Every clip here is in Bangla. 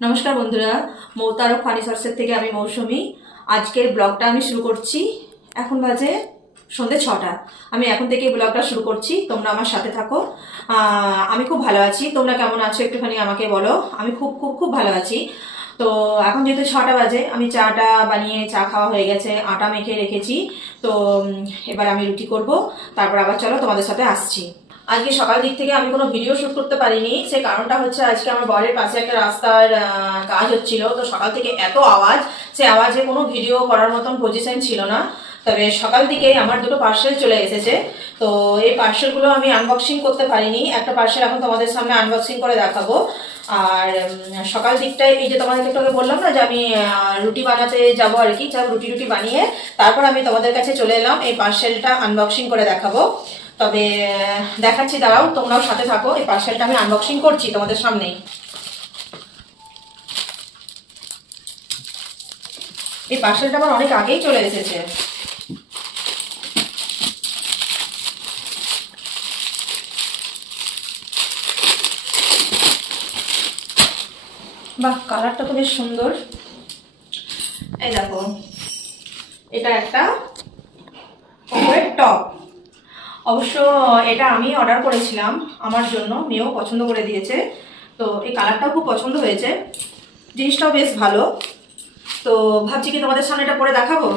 নমস্কার বন্ধুরা, মৌতারক ফার্নিচার্সের থেকে আমি মৌসুমি। আজকের ব্লগটা আমি শুরু করছি। এখন বাজে সন্ধ্যে 6টা। আমি এখন থেকে ব্লগটা শুরু করছি, তোমরা আমার সাথে থাকো। আমি খুব ভালো আছি, তোমরা কেমন আছো একটুখানি আমাকে বলো। আমি খুব খুব খুব ভালো আছি। তো এখন যেহেতু 6টা বাজে, আমি চাটা বানিয়ে চা খাওয়া হয়ে গেছে, আটা মেখে রেখেছি। তো এবার আমি রুটি করব, তারপর আবার চলো তোমাদের সাথে আসছি। আজকে সকাল দিক থেকে আমি কোনো ভিডিও শুট করতে পারিনি, সে কারণটা হচ্ছে আজকে আমার বাড়ির পাশে একটা রাস্তার কাজ হচ্ছিল। তো সকাল থেকে এত আওয়াজ, সে আওয়াজে কোনো ভিডিও করার মতন পজিশন ছিল না। তবে সকাল দিকে আমার দুটো পার্সেল চলে এসেছে। তো এই পার্সেলগুলো আমি আনবক্সিং করতে পারিনি। একটা পার্সেল এখন তোমাদের সামনে আনবক্সিং করে দেখাবো। আর সকাল দিকটায় এই যে তোমাদেরকে একটু আগে বললাম না যে আমি রুটি বানাতে যাবো আর কি, রুটি বানিয়ে তারপর আমি তোমাদের কাছে চলে এলাম এই পার্সেলটা আনবক্সিং করে দেখাবো। তবে দেখাচ্ছি, দাঁড়াও, তোমরাও সাথে থাকো। এই পার্সেলটা আমি আনবক্সিং করছি তোমাদের সামনেই। এই পার্সেলটা আমার অনেক আগেই চলে এসেছে। বাহ, কালারটা তো বেশ সুন্দর। এই দেখো, এটা একটা ওপরের টপ। অবশ্য এটা আমি অর্ডার করেছিলাম আমার জন্য, মেয়েও পছন্দ করে দিয়েছে। তো এই কালারটাও খুব পছন্দ হয়েছে, জিনিসটাও বেশ ভালো। তো ভাবছি কি তোমাদের সামনে এটা পরে দেখাবো।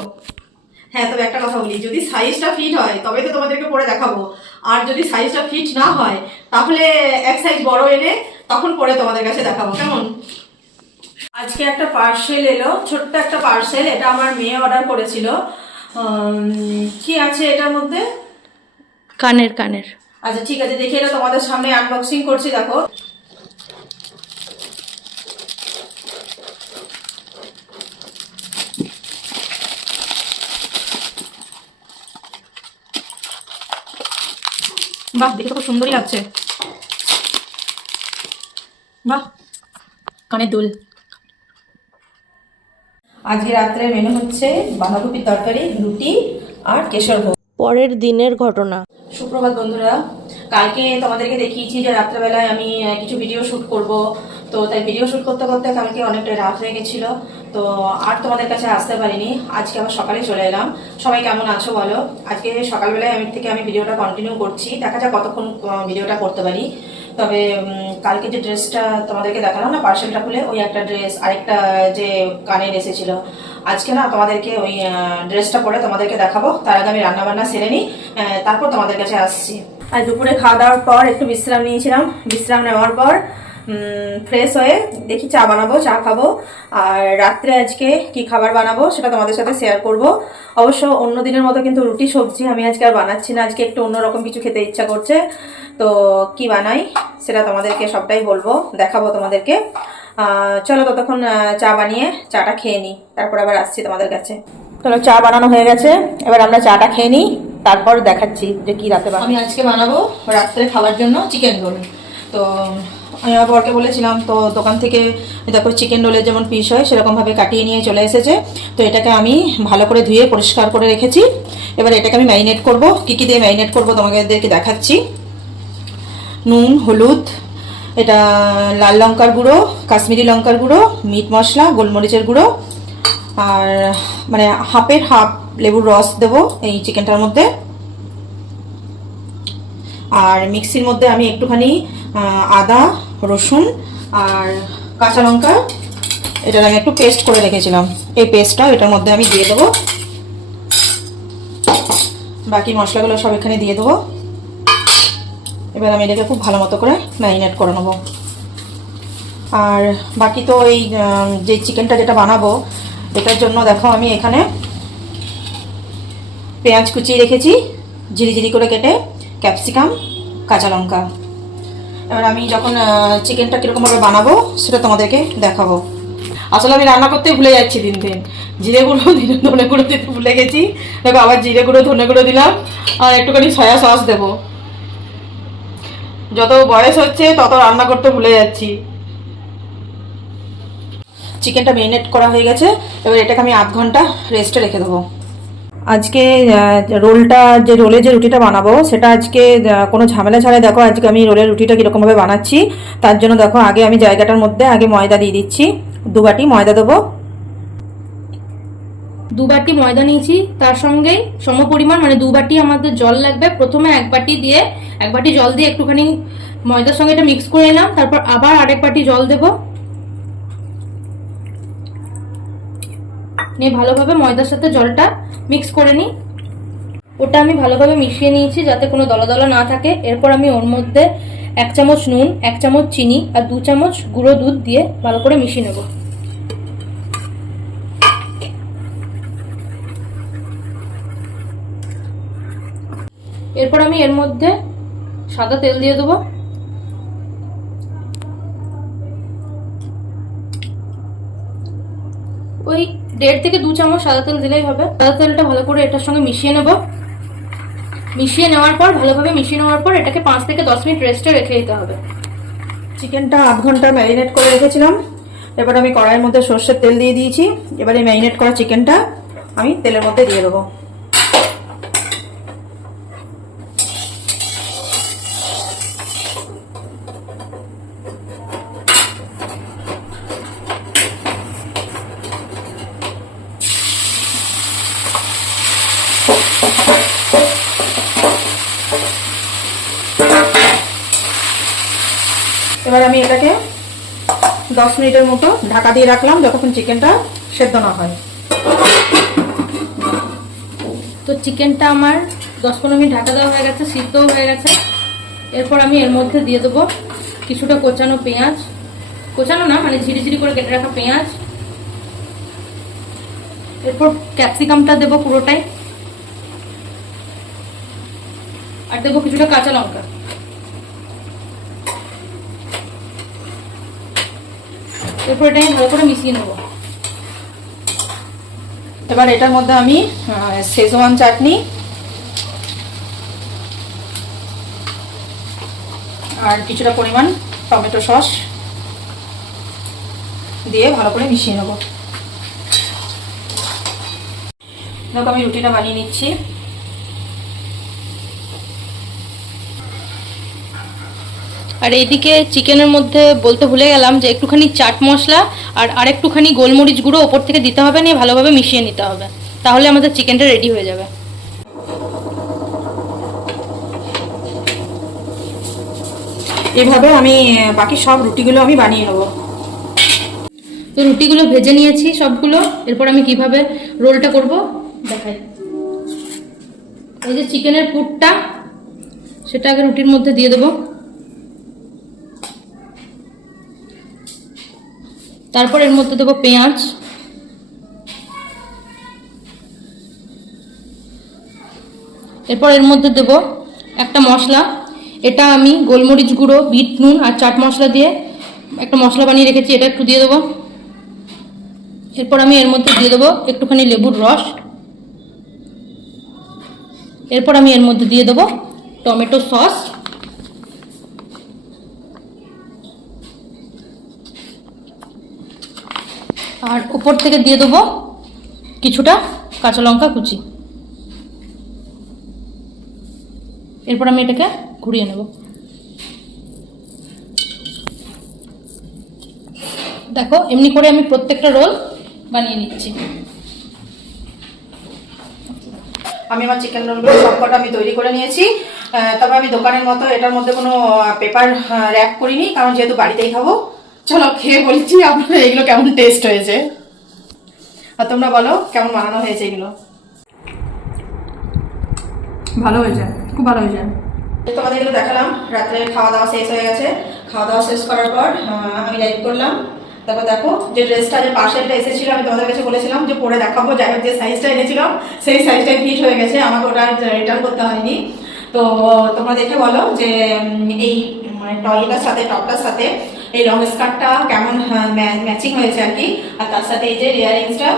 হ্যাঁ, তবে একটা কথা বলি, যদি সাইজটা ফিট হয় তবে তো তোমাদেরকে পরে দেখাবো। আর যদি সাইজটা ফিট না হয় তাহলে এক সাইজ বড় এনে তখন পরে তোমাদের কাছে দেখাবো, কেমন? আজকে একটা পার্সেল এলো, ছোট্ট একটা পার্সেল। এটা আমার মেয়ে অর্ডার করেছিল। কি আছে এটার মধ্যে? কানের। আচ্ছা ঠিক আছে, দেখি এটা তোমাদের সামনে আনবক্সিং করছি, দেখো। বাহ, দেখে তো খুব সুন্দরই লাগছে। বাহ, কানের দুল। আজকে রাত্রে মেনু হচ্ছে বাঁধাকপির তরকারি, রুটি আর কেশর ভোগ। পরের দিনের ঘটনা। সুপ্রভাত বন্ধুরা, কালকে তোমাদেরকে দেখিয়েছি যে রাত্রেবেলায় আমি কিছু ভিডিও শ্যুট করব। তো তাই ভিডিও শ্যুট করতে করতে কালকে অনেকটা রাত হয়ে গেছিলো। তো আর তোমাদের কাছে আসতে পারিনি। আজকে আবার সকালে চলে এলাম। সবাই কেমন আছো বলো। আজকে সকালবেলায় আমি ভিডিওটা কন্টিনিউ করছি, দেখা যাক কতক্ষণ ভিডিওটা করতে পারি। তবে কালকে যে ড্রেসটা তোমাদেরকে দেখালাম না পার্সেলটা খুলে, ওই একটা ড্রেস, আরেকটা যে কানের এসেছিল, আজকে না তোমাদেরকে ওই ড্রেসটা পরে তোমাদেরকে দেখাবো। তার আগে আমি রান্নাবান্না সেরে নিই, তারপর তোমাদের কাছে আসছি। আর দুপুরে খাওয়া দাওয়ার পর একটু বিশ্রাম নিয়েছিলাম। বিশ্রাম নেওয়ার পর ফ্রেশ হয়ে দেখি চা বানাবো, চা খাবো। আর রাত্রে আজকে কি খাবার বানাবো সেটা তোমাদের সাথে শেয়ার করব। অবশ্য অন্য দিনের মতো কিন্তু রুটি সবজি আমি আজকে আর বানাচ্ছি না। আজকে একটু অন্যরকম কিছু খেতে ইচ্ছা করছে। তো কি বানাই সেটা তোমাদেরকে সবটাই বলবো, দেখাবো তোমাদেরকে। চলো ততক্ষণ চা বানিয়ে চাটা খেয়ে নিই, তারপর আবার আসছি তোমাদের কাছে। চলো, চা বানানো হয়ে গেছে, এবার আমরা চাটা খেয়ে নিই, তারপর দেখাচ্ছি যে কি রাতে আমি আজকে বানাবো রাত্রে খাবার জন্য চিকেন রোল। তো আমি আমার বরকে বলেছিলাম, তো দোকান থেকে দেখো চিকেন রোলের যেমন পিস হয় সেরকমভাবে কাটিয়ে নিয়ে চলে এসেছে। তো এটাকে আমি ভালো করে ধুয়ে পরিষ্কার করে রেখেছি। এবার এটাকে আমি ম্যারিনেট করব। কী কী দিয়ে ম্যারিনেট করবো তোমাদেরকে দেখাচ্ছি। নুন, হলুদ, এটা লাল লঙ্কার গুঁড়ো, কাশ্মীরি লঙ্কার গুঁড়ো, মিট মশলা, গোলমরিচের গুঁড়ো, আর মানে হাফের হাফ লেবুর রস দেবো এই চিকেনটার মধ্যে। আর মিক্সির মধ্যে আমি একটুখানি আদা, রসুন আর কাঁচা লঙ্কা, এটার আমি একটু পেস্ট করে রেখেছিলাম, এই পেস্টটা এটার মধ্যে আমি দিয়ে দেবো। বাকি মশলাগুলো সব এখানে দিয়ে দেবো। এবার আমি এটাকে খুব ভালো মতো করে ম্যারিনেট করে নেবো। আর বাকি তো এই যে চিকেনটা যেটা বানাবো এটার জন্য দেখো আমি এখানে পেঁয়াজ কুচিয়ে রেখেছি, ঝিরি করে কেটে, ক্যাপসিকাম, কাঁচা লঙ্কা। এবার আমি যখন চিকেনটা কীরকমভাবে বানাবো সেটা তোমাদেরকে দেখাবো। আসলে আমি রান্না করতে ভুলে যাচ্ছি দিন দিন। জিরে গুঁড়ো, ধনে গুঁড়ো দিতে ভুলে গেছি। দেখো আবার জিরে গুঁড়ো, ধনে গুঁড়ো দিলাম, আর একটুখানি সয়া সস দেবো। যত বয়স হচ্ছে তত রান্না করতে ভুলে যাচ্ছি। চিকেনটা ম্যারিনেট করা হয়ে গেছে, এবার এটাকে আমি আধ ঘন্টা রেস্টে রেখে দেবো। আজকে রোলে যে রুটিটা বানাবো সেটা আজকে কোনো ঝামেলা ছাড়াই দেখো আজকে আমি রোলের রুটিটা কীরকমভাবে বানাচ্ছি। তার জন্য দেখো আগে আমি জায়গাটার মধ্যে আগে ময়দা দিয়ে দিচ্ছি, 2 বাটি ময়দা দেবো। 2 বাটি ময়দা নিয়েছি, তার সঙ্গে সমপরিমাণ মানে 2 বাটি আমাদের জল লাগবে। প্রথমে 1 বাটি জল দিয়ে একটুখানি ময়দার সঙ্গে এটা মিক্স করে নিলাম, তারপর আবার আরেক বাটি জল দেবো, নিয়ে ভালোভাবে ময়দার সাথে জলটা মিক্স করে নিই। ওটা আমি ভালোভাবে মিশিয়ে নিয়েছি যাতে কোনো দলা দলা না থাকে। এরপর আমি ওর মধ্যে 1 চামচ নুন, 1 চামচ চিনি আর 2 চামচ গুঁড়ো দুধ দিয়ে ভালো করে মিশিয়ে নেব। এরপর আমি এর মধ্যে সাদা তেল দিয়ে দেবো। ওই 1.5 থেকে 2 চামচ সাদা তেল দিলেই হবে। সাদা তেলটা ভালো করে এটার সঙ্গে মিশিয়ে নেব। মিশিয়ে নেওয়ার পর ভালোভাবে মিশিয়ে নেওয়ার পর এটাকে 5 থেকে 10 মিনিট রেস্টে রেখে দিতে হবে। চিকেনটা 1/2 ঘন্টা ম্যারিনেট করে রেখেছিলাম। এবার আমি কড়াইয়ের মধ্যে সর্ষের তেল দিয়ে দিয়েছি। এবার এই ম্যারিনেট করা চিকেনটা আমি তেলের মধ্যে দিয়ে দেবো। এবার আমি এটাকে 10 মিনিটের মতো ঢাকা দিয়ে রাখলাম যতক্ষণ চিকেনটা সেদ্ধ না হয়। তো চিকেনটা আমার 10-15 মিনিট ঢাকা দেওয়া হয়ে গেছে, সিদ্ধও হয়ে গেছে। এরপর আমি এর মধ্যে দিয়ে দেবো কিছুটা কোচানো পেঁয়াজ, কোচানো না মানে ঝিরিঝিরি করে কেটে রাখা পেঁয়াজ। এরপর ক্যাপসিকামটা দেবো পুরোটাই, আর দেবো কিছুটা কাঁচা লঙ্কা। এরপর এটা আমি ভালো করে মিশিয়ে নেবো। এবার এটার মধ্যে আমি শেজওয়ান চাটনি আর কিছুটা পরিমাণ টমেটো সস দিয়ে ভালো করে মিশিয়ে নেব। দেখো আমি রুটিটা বানিয়ে নিচ্ছি। আর এইদিকে চিকেনের মধ্যে বলতে ভুলে গেলাম যে একটুখানি চাট মশলা আর একটুখানি গোলমরিচ গুঁড়ো ওপর থেকে দিতে হবে, নিয়ে ভালোভাবে মিশিয়ে নিতে হবে, তাহলে আমাদের চিকেনটা রেডি হয়ে যাবে। এভাবে আমি বাকি সব রুটিগুলো আমি বানিয়ে নেব। তো রুটিগুলো ভেজে নিয়েছি সবগুলো। এরপর আমি কিভাবে রোলটা করব দেখাই। এই যে চিকেনের পুরটা সেটা আগে রুটির মধ্যে দিয়ে দেবো, তারপর এর মধ্যে দেবো পেঁয়াজ, এরপর এর মধ্যে দেবো একটা মশলা। এটা আমি গোলমরিচ গুঁড়ো, বিট নুন আর চাট মশলা দিয়ে একটা মশলা বানিয়ে রেখেছি, এটা একটু দিয়ে দেবো। এরপর আমি এর মধ্যে দিয়ে দেবো একটুখানি লেবুর রস। এরপর আমি এর মধ্যে দিয়ে দেবো টমেটো সস, আর উপর থেকে দিয়ে দেবো কিছুটা কাঁচা লঙ্কা কুচি। এরপর আমি এটাকে ঘুরিয়ে নেব। দেখো এমনি করে আমি প্রত্যেকটা রোল বানিয়ে নিচ্ছি। আমি আমার চিকেন রোলগুলো সবকটা আমি তৈরি করে নিয়েছি। তবে আমি দোকানের মতো এটার মধ্যে কোনো পেপার র্যাপ করিনি, কারণ যেহেতু বাড়িতেই খাবো। চলো খেয়ে বলছি আপনারা এগুলো কেমন টেস্ট হয়েছে, আর তোমরা বলো কেমন বানানো হয়েছে এগুলো। ভালো হয়েছে, খুব ভালো হয়েছে। তোমাদের এগুলো দেখালাম। রাত্রে খাওয়া দাওয়া শেষ হয়ে গেছে। খাওয়া দাওয়া শেষ করার পর আমি লাইভ করলাম। তারপর দেখো যে ড্রেসটা যে পার্সেলটা এসেছিল আমি তোমাদের কাছে বলেছিলাম যে পরে দেখাবো, যাই হোক যে সাইজটা এনেছিলাম সেই সাইজটাই ফিট হয়ে গেছে, আমাকে ওটা রিটার্ন করতে হয়নি। তো তোমরা দেখে বলো যে এই মানে টয়টার সাথে টপটার সাথে এই লং স্কার্টটা কেমন ম্যাচিং হয়েছে আর কি, আর তার সাথে এই যে ইয়াররিংসটা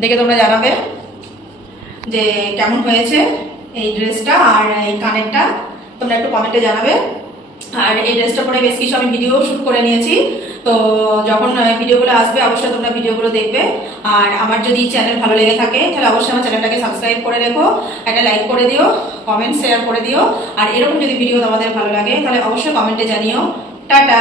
দেখে তোমরা জানাবে যে কেমন হয়েছে এই ড্রেসটা আর এই কানেরটা, তোমরা একটু কমেন্টে জানাবে। আর এই ড্রেসটা পরে বেশ কিছু আমি ভিডিও শুট করে নিয়েছি, তো যখন ভিডিওগুলো আসবে অবশ্যই তোমরা ভিডিওগুলো দেখবে। আর আমার যদি চ্যানেল ভালো লেগে থাকে তাহলে অবশ্যই আমার চ্যানেলটাকে সাবস্ক্রাইব করে রেখো, একটা লাইক করে দিও, কমেন্ট শেয়ার করে দিও। আর এরকম যদি ভিডিও তোমাদের ভালো লাগে তাহলে অবশ্যই কমেন্টে জানিও। টাটা।